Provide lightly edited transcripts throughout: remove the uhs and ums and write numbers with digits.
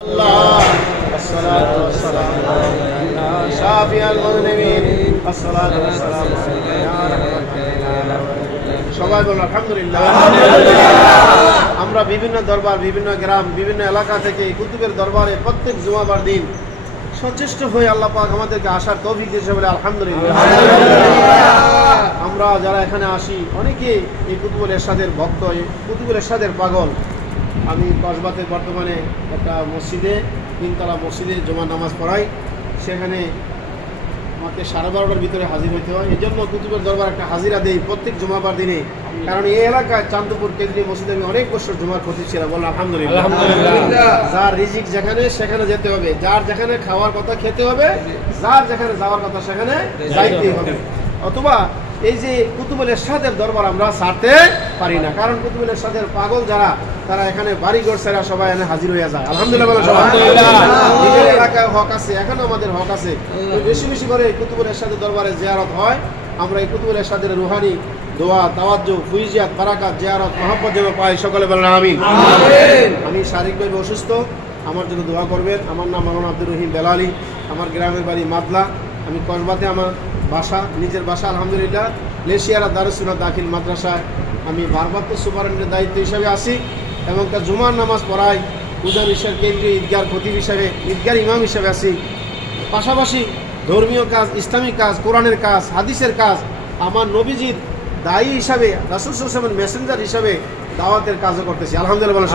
সবাই বলুন আলহামদুলিল্লাহ। আমরা বিভিন্ন দরবার, বিভিন্ন গ্রাম, বিভিন্ন এলাকা থেকে কুতুবের দরবারে প্রত্যেক জুমাবার দিন সচেষ্ট হয়ে আল্লাহ পাক আমাদেরকে আসার তৌফিক দিয়েছে বলে আলহামদুলিল্লাহ। আমরা যারা এখানে আসি অনেকে এই কুতুবুল এরশাদের ভক্ত, এই কুতুবুল এরশাদের পাগল। আমি কসবাতে বর্তমানে একটা মসজিদে, তিনতলা মসজিদে জুমার নামাজ পড়াই। সেখানে আমাকে 12:30টার ভিতরে হাজির হইতে হয়। এই জন্য কুতুবের দরবার একটা হাজিরা দেই প্রত্যেক জুমাবার দিনে। কারণ এই এলাকায় চান্দপুর কেন্দ্রীয় মসজিদে আমি অনেক বছর জুমার খতিব ছিলাম। বললাম আলহামদুলিল্লাহ। যার রিজিক যেখানে সেখানে যেতে হবে, যার যেখানে খাওয়ার কথা খেতে হবে, যার যেখানে যাওয়ার কথা সেখানে যাইতেই হবে। অথবা এই যে কুতুবুল এরশাদের দরবার আমরা ছাড়তে পারি না, কারণ কুতুবুল এরশাদের পাগল যারা, তারা এখানে বাড়ি ঘর ছেড়ে সবাই এখানে হাজির হয়ে যায়। আলহামদুলিল্লাহ। নিজের এলাকায় হক আছে, এখনো আমাদের হক আছে। বেশি বেশি করে কুতুবুল এরশাদের দরবারে জিয়ারত হয়। আমরা এই কুতুবুল এরশাদের রুহানি দোয়া, তাওয়াজ্জু, ফুইজিয়াত, বারাকাত, জিয়ারত, মহব্বত যেন পাই। সকলে বলেন আমিন। আমি শারীরিকভাবে অসুস্থ, আমার জন্য দোয়া করবেন। আমার নাম মাওলানা আব্দুর রহিম বেলালি, আমার গ্রামের বাড়ি মাদলা। আমি কসবাতে আমার বাসা, নিজের বাসা আলহামদুলিল্লাহ। লেশিয়ারা দারুস সুন্নাত দাখিল মাদ্রাসায় আমি ভারপ্রাপ্ত সুপারিনটেন্ডেন্টের দায়িত্ব হিসাবে আছি এবং তার জুমার নামাজ পড়াই। উজান ঈশ্বর কেন্দ্রীয় ঈদগার খতিব হিসাবে, ঈদগার ইমাম হিসাবে আছি। পাশাপাশি ধর্মীয় কাজ, ইসলামিক কাজ, কোরআনের কাজ, হাদিসের কাজ, আমার নবীজির দায়ী হিসাবে, রাসূল সাল্লাল্লাহু আলাইহি ওয়াসাল্লামের মেসেঞ্জার হিসাবে দাওয়াতের কাজও করতেছি আলহামদুলিল্লাহ।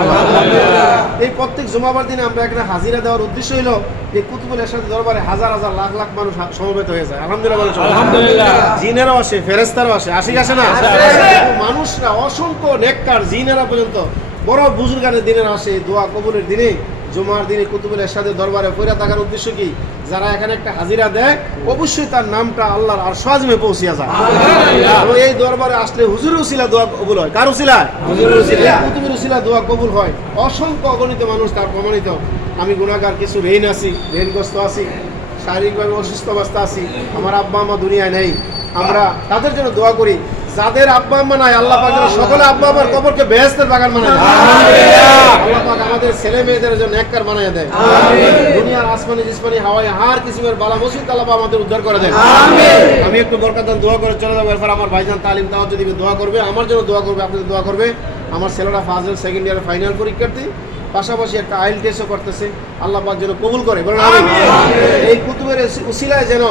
এই প্রত্যেক জুমাবার দিনে আমরা এখানে হাজিরা দেওয়ার উদ্দেশ্য হলো যে কুতুবুল এরশাদের দরবারে হাজার হাজার লাখ লাখ মানুষ সমবেত হয়ে যায়। আলহামদুলিল্লাহ। জিনেরাও আসে, ফেরেশতারাও আসে, আসে না? মানুষরা অসংখ্য নেককার জিনেরা পর্যন্ত বড় বুজুর্গানের দিনের আসে, দোয়া কবুলের দিনে, জুমার দিনে কুতুবুল এরশাদের দরবারে পয়রা থাকার উদ্দেশ্য কি? যারা এখানে একটা হাজিরা দেয় অবশ্যই তার নামটা আল্লাহর আরশ আযমে পৌঁছিয়া যায়। এবং এই দরবারে আসলে হুজুরের উসিলা দোয়া কবুল হয়। কার উসিলা? হুজুরের উসিলা, কুতুবের উসিলা দোয়া কবুল হয়। অসংখ্য অগণিত মানুষ তার প্রমাণিত। আমি গুনাহগার, কিছু ঋণগ্রস্ত আছি, শারীরিকভাবে অসুস্থ অবস্থা আছি, আমার আব্বা আম্মা দুনিয়ায় নেই। আমরা তাদের জন্য দোয়া করি। যাদের আব্বা আম্মা নাই, আল্লাহ পাক যেন সকলে আব্বা আম্মার কবরকে বেহেশতের বাগান বানায় দেয়। আল্লাহ পাক আমাদের ছেলে মেয়েদের জন্য নেককার বানায় দেয়। দুনিয়ার আসমানি জিসমানি হাওয়ায় হার কিসিমের বালা মুসিবত আল্লাহ পাক আমাদের উদ্ধার করে দেয়। আমি একটু বরকতান দোয়া করে চলে যাবো। এরপর আমার ভাইজান তালিম তাওয়াজ্জুহ দিবে, দোয়া করবে, আমার জন্য দোয়া করবে, আপনাদের দোয়া করবে। আমার ছেলেরা ফাজিল সেকেন্ড ইয়ারের ফাইনাল পরীক্ষার্থী, পাশাপাশি একটা আইল টেস্টও করতেছে। আল্লাহ পাক যেন কবুল করে, বলেন আমিন। এই কুতুবের উসিলায় যেন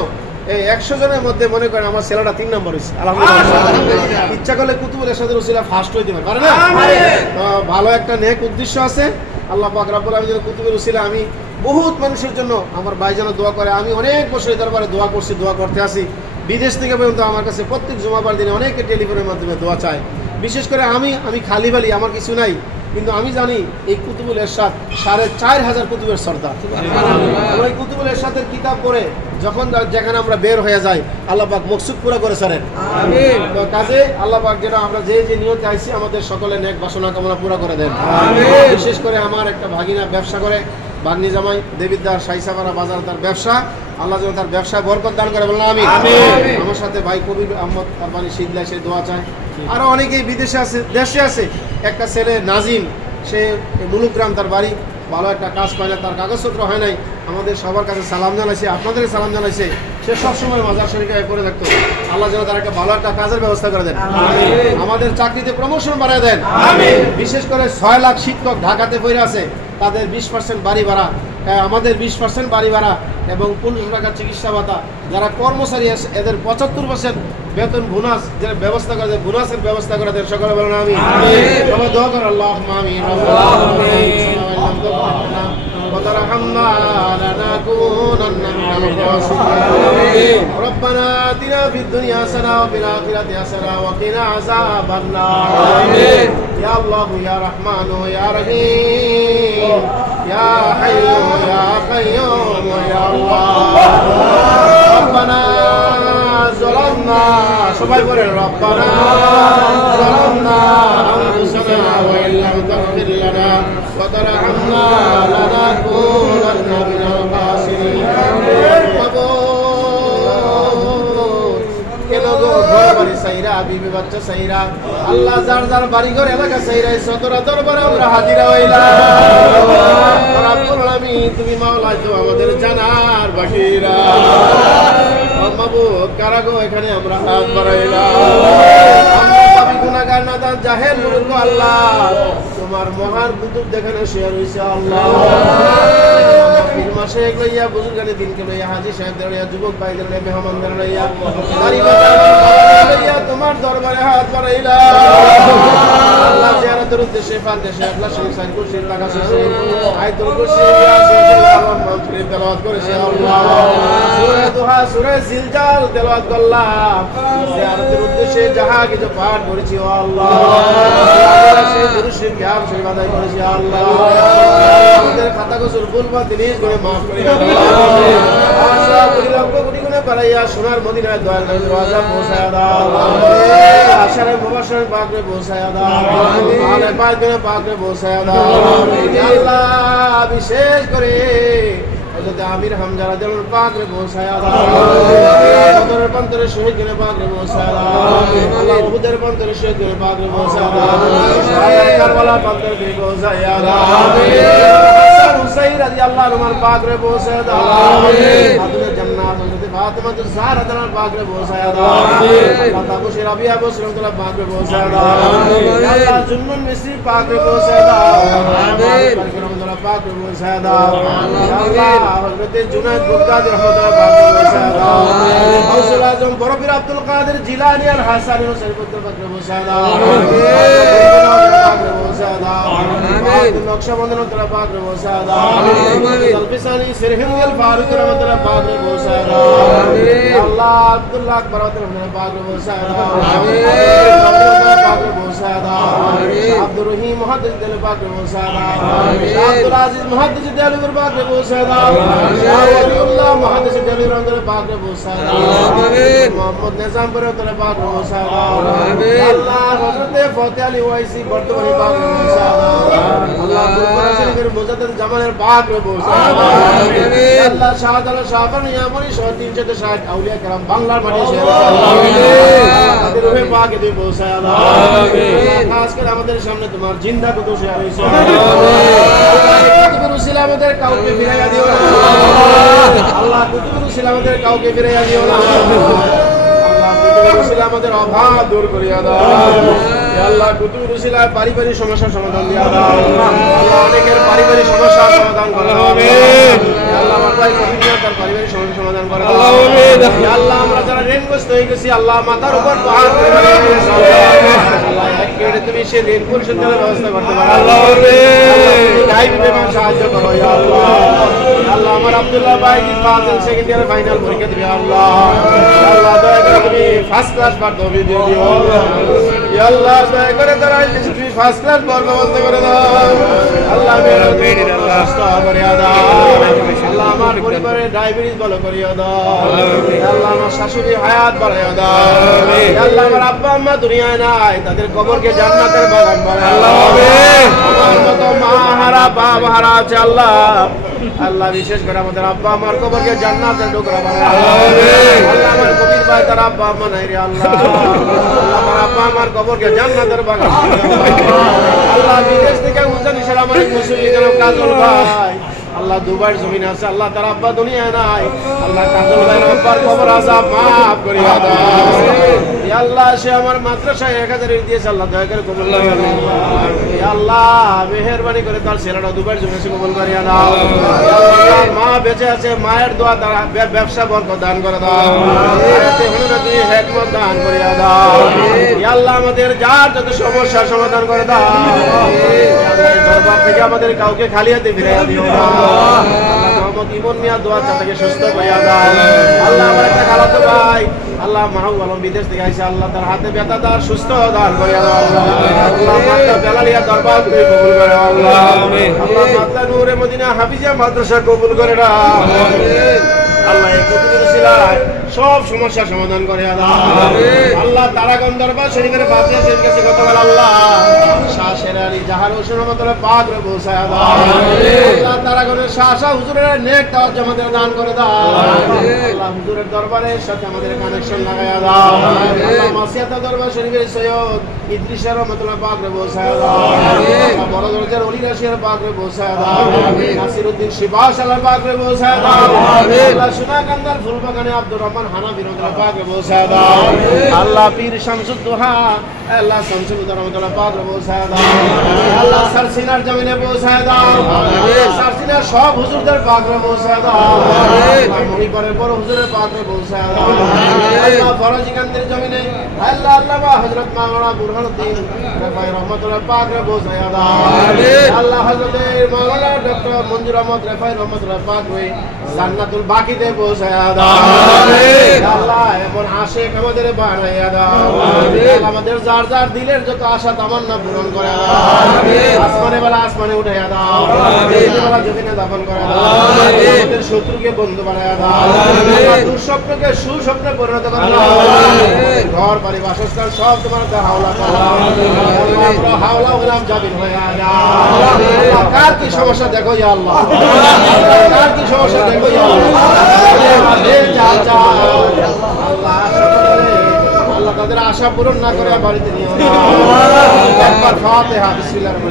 এই 100 জনের মধ্যে মনে করেন আমার ছেলেটা 3 নম্বর হয়েছে আলহামদুলিল্লাহ। ইচ্ছা করলে কুতুবুল এরশাদের উসিলা ফার্স্ট হইতে পারে না? ভালো একটা নেক উদ্দেশ্য আছে। আল্লাহ পাক রব্বুল আলামিন কুতুবের উসিলা আমি বহুত মানুষের জন্য, আমার ভাই যেন দোয়া করে। আমি অনেক বছর এই দরবারে দোয়া করছি, দোয়া করতে আসি। বিদেশ থেকে পর্যন্ত আমার কাছে প্রত্যেক জুমাবার দিনে অনেকে টেলিফোনের মাধ্যমে দোয়া চায়। বিশেষ করে আমি খালি বালি, আমার কিছু নাই, কিন্তু আমি জানি এই কুতুবুল এরশাদ 4,500 কুতুবের সর্দার। ওই কুতুবুল এরশাদের কিতাব পড়ে যখন যেখানে আমরা বের হয়ে যাই, আল্লাহ পাক মকসুদ পুরা করে ছাড়েন। আমিন। তো কাজে আল্লাহ পাক যেন আমরা যে যে নিয়তে আইছি আমাদের সকলের নেক বাসনা কামনা পুরা করে দেন। আমিন। বিশেষ করে আমার একটা ভাগিনা ব্যবসা করে, ভাগ্নি জামাই দেবিদ্দার সাইসাপাড়া বাজার, তার ব্যবসা, আল্লাহ যেন তার ব্যবসায় বরকত দান করে, বললাম আমিন। আমার সাথে ভাই কবির আহমদ আরবানি শীতলা, সে দোয়া চায়। আরো অনেকেই বিদেশে আছে, দেশে আছে। একটা ছেলে নাজিম, সে মুলুকগ্রাম তার বাড়ি, ভালো একটা কাজ পায় না, তার কাগজপত্র হয় নাই। আমাদের সবার কাছে সালাম জানাইছে, আপনাদের সালাম জানাইছে। সে সবসময় মাজার শরীফে পড়ে থাকতো। আল্লাহ যেন তার একটা ভালো একটা কাজের ব্যবস্থা করে দেন। আমাদের চাকরিতে প্রমোশন বাড়ায় দেন। বিশেষ করে 6 লাখ শিক্ষক ঢাকাতে পড়ে আছে, তাদের 20% বাড়ি ভাড়া, আমাদের 20% বাড়ি ভাড়া এবং 1500 টাকা চিকিৎসা ভাতা। যারা কর্মচারী আছে এদের 75% বেতন বোনাস যেটা ব্যবস্থা করে দেয়, বোনাসের ব্যবস্থা করে দেন। সকলে বলেন আমিন। সবাই দোয়া করেন আল্লাহুম্মা আমিন। وترحمنا لنكونن من الخاسرين ربنا آتنا في الدنيا حسنة وفي الآخرة حسنة وقنا عذاب النار آمين يا الله يا رحمن يا رحيم يا حي يا قيوم يا الله ربنا ظلمنا সবাই বলেন ربنا ظلمنا أنفسنا وإن لم تغفر لنا وترحمنا لنكونن من الخاسرين বিবি বাচ্চা সাইরা আল্লাহ যার যার বাড়ি ঘর এলাকা সাইরা সদর দরবারে আমরা হাজিরা হইলাম। রব্বুল আলামিন হয়তো আমাদের জানার বাকিরা মাবুদ কারা গো এখানে আমরা হাত বাড়াইলাম আমরা পাপী গুনাহগার নাদান জাহেল মূর্খ আল্লাহ তোমার মহান কুতুব দেখানো শেয়ার হইছে আল্লাহ পীর মাসে লইয়া বুজুর্গানে দিনকে লইয়া হাজী সাহেবদের লইয়া যুবক ভাইদের লইয়া মেহমানদের লইয়া লইয়া তোমার দরবারে হাত বাড়াইলাম আল্লাহ জিয়ারতের উদ্দেশ্যে দেশে আল্লাহ শরীফ সাইন কুরসির টাকা শেষে আয়াতুল কুরসি আছে আল্লাহ মাগফিরাত তেলাওয়াত করেছে আল্লাহ সূরা দুহা সূরা জিলজাল তেলাওয়াত করলাম জিয়ারতের উদ্দেশ্যে যাহা কিছু পাঠ করেছি ও আল্লাহ সেই কুরসির জ্ঞান শরীফ আদায় করেছি আল্লাহ আমাদের খাতা গোসল ভুল বা তিরিশ করে মাফ করে আল্লাহ আশা করি লক্ষ কোটি গুণে বাড়াইয়া সোনার মদিনায় দয়াল নবীর দরজা পৌঁছায়া দাও আশারে মুবাশশির পাকে পৌঁছায়া দাও আলে পাকে পাকে পৌঁছায়া দাও আল্লাহ বিশেষ করে হযরত আমির হামজা রাদিয়াল্লাহু পাকে পৌঁছায়া দাও বদরের প্রান্তরে শহীদ গনে পাকে পৌঁছায়া দাও আল্লাহ উহুদের প্রান্তরে শহীদ গনে পাকে পৌঁছায়া দাও কারবালা প্রান্তরে পৌঁছায়া দাও হুসাইন রাদিয়াল্লাহু আনহু পাকে পৌঁছায়া দাও আমিন জান্নাত হযরত ফাতিমা জাহরা রাদিয়াল্লাহু পাকে পৌঁছায়া দাও আল্লাহ তাবুশি রাবিয়া বসরাতুল্লাহ পাকে পৌঁছায়া দাও আল্লাহ জুন্নুন মিসরি পাকে পৌঁছায়া দাও আমিন রহমাতুল্লাহ পাকে পৌঁছায়া দাও আল্লাহ হযরত জুনায়েদ বুগদাদি রহমাতুল্লাহ পাকে পৌঁছায়া দাও গাউসুল আজম বড়পীর আব্দুল কাদের জিলানী আল হাসানী হুসাইন পুত্র পাকে পৌঁছায়া দাও পাকে পৌঁছায়া দাও আমিন নকশবন্দিয়া পাকে পৌঁছায়া দাও আমিন আলফিসানি সিরহিল ফারুক রহমাতুল্লাহ পাকে পৌঁছায়া দাও আমিন আল্লাহ আব্দুল্লাহ আকবর রহমাতুল্লাহ পাকে পৌঁছায়া দাও আমিন পাকে পৌঁছায়া দাও আমিন আব্দুর রহিম মুহাদ্দিস দিল পাকে পৌঁছায়া দাও আমিন আব্দুল আজিজ মুহাদ্দিস দিল পাকে পৌঁছায়া দাও আল্লাহ মুহাদ্দিস দিল রহমাতুল্লাহ পাকে পৌঁছায়া দাও আমিন মোহাম্মদ নিজাম রহমাতুল্লাহ পাকে পৌঁছায়া দাও আমিন আল্লাহ হযরত ফতেহ আলী ওয়াইসি বর্তমানে পাকে পৌঁছায়া দাও আল্লাহ কুরআন শরীফের মুজাদ্দিদ জামানের পাকে পৌঁছায়া দাও আমিন আল্লাহ শাহজালাল শাহবান ইয়ামনি সহ 360 আউলিয়া کرام বাংলার মাটি শেয়ার আমিন তাদের রূহে পাকে দিয়ে পৌঁছায়া দাও আমিন খাস করে আমাদের সামনে তোমার জিন্দা কুতুব শেয়ার হইছে আমিন আল্লাহ কুতুবের উসিলা আমাদের কাউকে ফিরাইয়া দিও না আল্লাহ কুতুবের উসিলা আমাদের কাউকে ফিরাইয়া দিও না আল্লাহ কুতুবের উসিলা আমাদের অভাব দূর করিয়া দাও ইয়া আল্লাহ কুতুবের উসিলা পারিবারিক সমস্যার সমাধান দিয়া দাও আল্লাহ অনেকের পারিবারিক সমস্যার সমাধান করে দাও আমিন ইয়া আল্লাহ আমার ভাই কবির তার পারিবারিক সমস্যার সমাধান করে দাও আমিন ইয়া আল্লাহ আমরা যারা ঋণগ্রস্ত হয়ে গেছি আল্লাহ মাথার উপর পাহাড় করে দিয়েছে আল্লাহ এক কেড়ে তুমি সে ঋণ পরিশোধের ব্যবস্থা করতে পারো আল্লাহ আমিন গায়বী বেমান সাহায্য করো ইয়া আল্লাহ আল্লাহ আমার আব্দুল্লাহ ভাই কি ফাজিল সেকেন্ড ইয়ার ফাইনাল পরীক্ষা দিবে আল্লাহ আল্লাহ দয়া করে তুমি ফার্স্ট ক্লাস পার দবি দিও ইয়া আল্লাহ দয়া করে তারা তুমি ফার্স্ট ক্লাস পার ব্যবস্থা করে দাও আল্লাহ মেরে বেড়ি আল্লাহ সুস্থ করিয়া দাও আল্লাহ আমার পরিবারের ডায়াবেটিস ভালো করিয়া দাও আল্লাহ আমার শাশুড়ি হায়াত বাড়াইয়া দাও আল্লাহ আমার আব্বা আম্মা দুনিয়ায় নাই তাদের কবরকে জান্নাতের বাগান বানাও আল্লাহ আমিন আমার মতো মা হারা বাবা হারা আছে আল্লাহ আল্লাহ বিশেষ করে আমাদের আব্বা আমার কবরকে জান্নাতের টুকরা বানাও আমিন আল্লাহ আমার কবির ভাই তার আব্বা আম্মা নাই রে আল্লাহ আল্লাহ আমার আব্বা আমার কবরকে জান্নাতের বাগান আল্লাহ বিদেশ থেকে উজানিশার আমার মুসলিম জনাব কাজল ভাই আল্লাহ দুবাইয়ের জমিন আছে আল্লাহ তার আব্বা দুনিয়ায় নাই আল্লাহ কাজল ভাইয়ের আব্বার কবর আযাব maaf করিয়া দাও ইয়া আল্লাহ সে আমার মাদ্রাসায় 1000 দিয়েছে আল্লাহ দয়া করে কবুল করিয়া নাও ইয়া আল্লাহ মেহেরবানি করে তার ছেলেটা দুবাইয়ের জমিন সে কবুল করিয়া নাও ইয়া আল্লাহ মা বেঁচে আছে মায়ের দোয়া তার ব্যবসা বরকত দান করে দাও আয়াতে হলো তুমি হিকমত দান করিয়া দাও ইয়া আল্লাহ আমাদের যার যত সমস্যা সমাধান করে দাও ইয়া আল্লাহ দরবার থেকে আমাদের কাউকে খালি হাতে ফিরাইয়া দিও না আল্লাহ মোহাম্মদ ইমন মিয়া দোয়া চাটাকে সুস্থ করিয়া দাও আল্লাহ আমার একটা খালাতো ভাই আল্লাহ মাহবুব আলম বিদেশ থেকে আইসা আল্লাহ তার হাতে ব্যথা তার সুস্থ দান করিয়া দাও আল্লাহ মাতা বেলালিয়া দরবার করে কবুল করে আল্লাহ আমিন আল্লাহ মাতা নূরে মদিনা হাফিজিয়া মাদ্রাসা কবুল করে দাও আমিন আল্লাহ এই কুতুবের উসিলায় সব সমস্যার সমাধান করে দাও আমিন আল্লাহ তারাগণ দরবার শরীফের ফাতিহা শরীফ কাছে গতকাল আল্লাহ শাহ শের আলী জাহার হোসেন রহমাতুল্লাহ পাক রে পৌঁছায়া দাও আমিন আল্লাহ তারাগণের শাহ শাহ হুজুরের নেক তাওয়াজ্জুহ আমাদের দান করে দাও। আল্লাহ হুজুরের দরবারের সাথে আমাদের কানেকশন লাগায়া দাও। আল্লাহ মাসিয়াতা দরবার শরীফের সৈয়দ ইদ্রিস রহমাতুল্লাহ পাক রে পৌঁছায়া দাও। আল্লাহ বড় দরজার ওলি রাশিয়ার পাক রে পৌঁছায়া দাও। নাসিরউদ্দিন শিবাস আল্লাহ পাক রে পৌঁছায়া দাও। আল্লাহ সোনাকান্দার ফুলবাগানে আব্দুর রহমান হানাফি রহমাতুল্লাহ পাক রে পৌঁছায়া দাও। আল্লাহ পীর শামসুদ দুহা আল্লাহ শামসুদ রহমাতুল্লাহ পাক রে পৌঁছায়া দাও। আল্লাহ সারসিনার জমিনে পৌঁছায়া দাও। সারসিনার সব হুজুরদের পাক রে পৌঁছায়া দাও। আল্লাহ মণিপুরের বড় হুজুরের পাক রে পৌঁছায়া দাও। আল্লাহ ফরাজিকান্দের জমিনে আল্লাহ আল্লামা হযরত মাওলানা বুরহানুদ্দিন রেফাই রহমাতুল্লাহ পাক রে পৌঁছায়া দাও। আল্লাহ হযরত মাওলানা ডক্টর মঞ্জুর আহমদ রেফাই রহমাতুল্লাহ পাক রে জান্নাতুল বাকিতে পৌঁছায়া দাও। আল্লাহ এমন আশিক আমাদের বানাইয়া দাও। আমাদের যার যার দিলের যত আশা তামান্না পূরণ করে দাও। আসমানে বেলা আসমানে উঠাইয়া দাও। জমিনে বেলা জমিনে দাফন করে দাও। আমাদের শত্রুকে বন্ধু বানাইয়া দাও। দুঃস্বপ্নকে সুস্বপ্নে পরিণত করে দাও। ঘর বাড়ি বাসস্থান সব তোমার হাওলা করো। হাওলা গোলাম জামিন হইয়া দাও। কার কি সমস্যা দেখো ইয়া আল্লাহ। কার কি সমস্যা দেখো ইয়া আল্লাহ। আল্লাহ তাদের আশা পূরণ না করে বাড়িতে নিয়ে একবার ফাতিহা বিসমিল্লাহির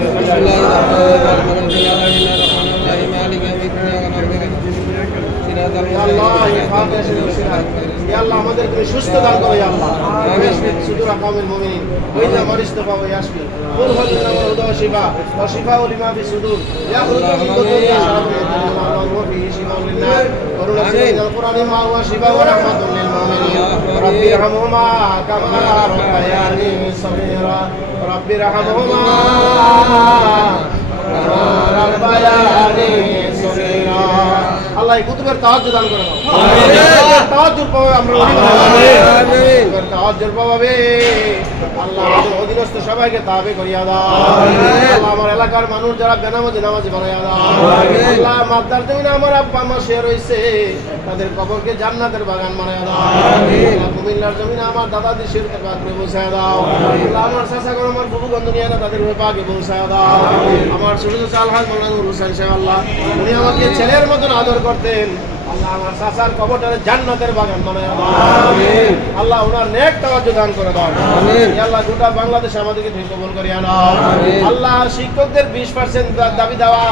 আল্লাহ আমাদের তুমি সুস্থ দান করো ইয়া আল্লাহ। সুদূর আকামিল মুমিনিন ওইজা মারিস্তফা ওয়া ইয়াশফি কুল হাদিনা ওয়া হুদা শিফা ওয়া শিফা লিমা ফি সুদূর ইয়া খুরুজু মিন কুতুবি শারাফি ওয়া ফি শিফা লিন-নাস করুণা সাইয়্যিদুল কুরআনি মা ওয়া শিফা ওয়া রাহমাতুল লিল মুমিনিন রাব্বি রহমহুমা কামা রাব্বায়ানি সগীরা রাব্বি রহমহুমা কামা রাব্বায়ানি সগীরা। আল্লাহ এই কুতুবের তাওয়াজ্জুহ দান করে দাও। আমিন। তাওয়াজ্জুহ পাবে আমরা ওলি বানাবো। আমিন। তাওয়াজ্জুহ পাবে আল্লাহ আমাদের অধীনস্থ সবাইকে তাবে করিয়া দাও। আমিন। আল্লাহ আমার এলাকার মানুষ যারা বেনামাজি নামাজি বানাইয়া দাও। আমিন। আল্লাহ মাদ্দার জমিনে আমার আব্বা মা শুয়ে রইছে তাদের কবরকে জান্নাতের বাগান বানাইয়া দাও। আমিন। আল্লাহ কুমিল্লার জমিনে আমার দাদা দিশির পাকে পৌঁছায়া দাও। আমিন। আল্লাহ আমার চাচা গো আমার বুবু গন্ধনিয়ানা তাদের পাকে পৌঁছায়া দাও। আমিন। আমার ছোট ছোট আলহাজ মাওলানা হুসাইন সাহেব আল্লাহ উনি আমাকে ছেলের মতন আদর করতেন। আল্লাহ আমার চাচার কবরটারে জান্নাতের বাগান বানায়া দাও। আমিন। আল্লাহ ওনার নেক তাওয়াজ্জুহ দান করে দাও। আমিন। ইয়া আল্লাহ গোটা বাংলাদেশ আমাদেরকে তুমি কবুল করিয়া নাও। আমিন। আল্লাহ শিক্ষকদের 20% দাবি দেওয়া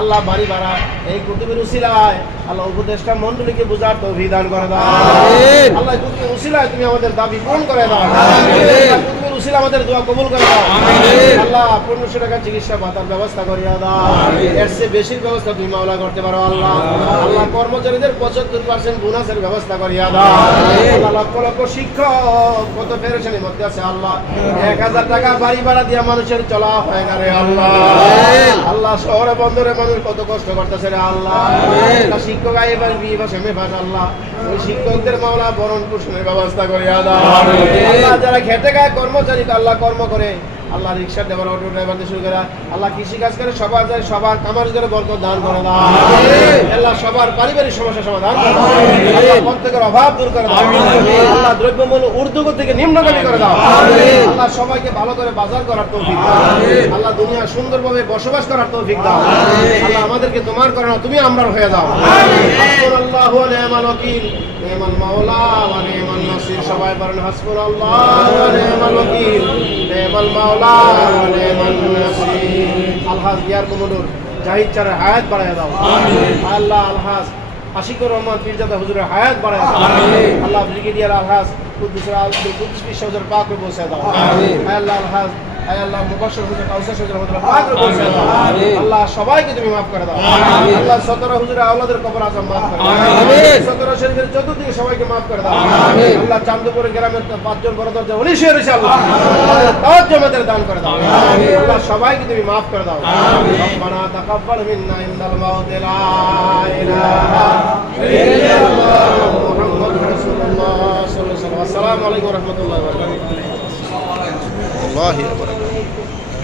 আল্লাহ বাড়ি ভাড়া এই কুতুবের উসিলায় আল্লাহ উপদেষ্টা মণ্ডলীকে বুঝার তৌফিক দান করে দাও। আমিন। আল্লাহ কুতুবের উসিলায় তুমি আমাদের দাবি পূরণ করে দাও। আমিন। কুতুবের উসিলা আমাদের দোয়া কবুল করে দাও। আমিন। আল্লাহ 1500 টাকা চিকিৎসা ভাতার ব্যবস্থা করিয়া দাও। আমিন। এর চেয়ে বেশির ব্যবস্থা তুমি মাওলা করতে পারো আল্লাহ। আল্লাহ কর্মচারীদের 75% বোনাসের ব্যবস্থা করিয়া দাও। আল্লাহ লক্ষ লক্ষ শিক্ষক কত পেরেশানির মধ্যে আছে আল্লাহ 1000 টাকা বাড়ি ভাড়া দিয়া মানুষের চলা হয় না রে আল্লাহ। আল্লাহ শহরে বন্দরে মানুষ কত কষ্ট করতেছে রে আল্লাহ। শিক্ষক এবার বিয়ে বা সেমে ভাষ আল্লাহ ওই শিক্ষকদের মাওলা বরণ পোষণের ব্যবস্থা করিয়া দাও। আল্লাহ যারা খেটে খায় কর্মচারী আল্লাহ কর্ম করে আল্লাহ রিক্সা ড্রাইভার অটো ড্রাইভার থেকে শুরু করে আল্লাহ কৃষি কাজ করে সবার যায় সবার কামার করে বরকত দান করে দাও। আল্লাহ সবার পারিবারিক সমস্যা সমাধান করে দাও। আল্লাহ প্রত্যেকের অভাব দূর করে দাও। আল্লাহ দ্রব্যমূল্য ঊর্ধ্বগতি থেকে নিম্নগামী করে দাও। আল্লাহ সবাইকে ভালো করে বাজার করার তৌফিক দাও। আল্লাহ দুনিয়া সুন্দরভাবে বসবাস করার তৌফিক দাও। আল্লাহ আমাদেরকে তোমার করে না তুমি আমরার হয়ে দাও। হাসবুনাল্লাহু ওয়া নি'মাল ওয়াকিল নি'মাল মাওলা ওয়া নি'মান নাসির। সবাই বলেন হাসবুনাল্লাহু ওয়া নি'মাল ওয়াকিল নি'মাল মাওলা ওয়া নি'মান নাসির। আলহাজ বিয়ার কমডোর জাহিদ চারের হায়াত বাড়ায়া দাও। আমিন। আল্লাহ আলহাজ আশিকুর রহমান পীরজাদা হুজুরের হায়াত বাড়ায়া দাও। আমিন। আল্লাহ ব্রিগেডিয়ার আলহাজ কুদ্দুস কুদ্দুস পীর সাহেবের পাকে পৌঁছে দাও। আমিন। আল্লাহ আলহাজ আল্লাহ মুবাশশির হুজুর কাউসার হুজুর রহমাতুল্লাহ পাকে পৌঁছে দাও। আমিন। আল্লাহ সবাইকে তুমি maaf করে দাও। আমিন। আল্লাহ 17 হুজুরের আওলাদের কবর আজম maaf করে দাও। আমিন। 17 শরীফের চতুর্দিকে সবাইকে maaf করে দাও। আমিন। আল্লাহ চাঁদপুর গ্রামের 5 জন বড় দরজা উনি শুয়ে রয়েছে আল্লাহ তাওয়াজ্জুহ আমাদের দান করে দাও। আমিন। আল্লাহ সবাইকে তুমি maaf করে দাও। আমিন। রব্বানা তাকাব্বাল মিন্না ইন্নাল মাউত লা ইলাহা ইল্লাল্লাহ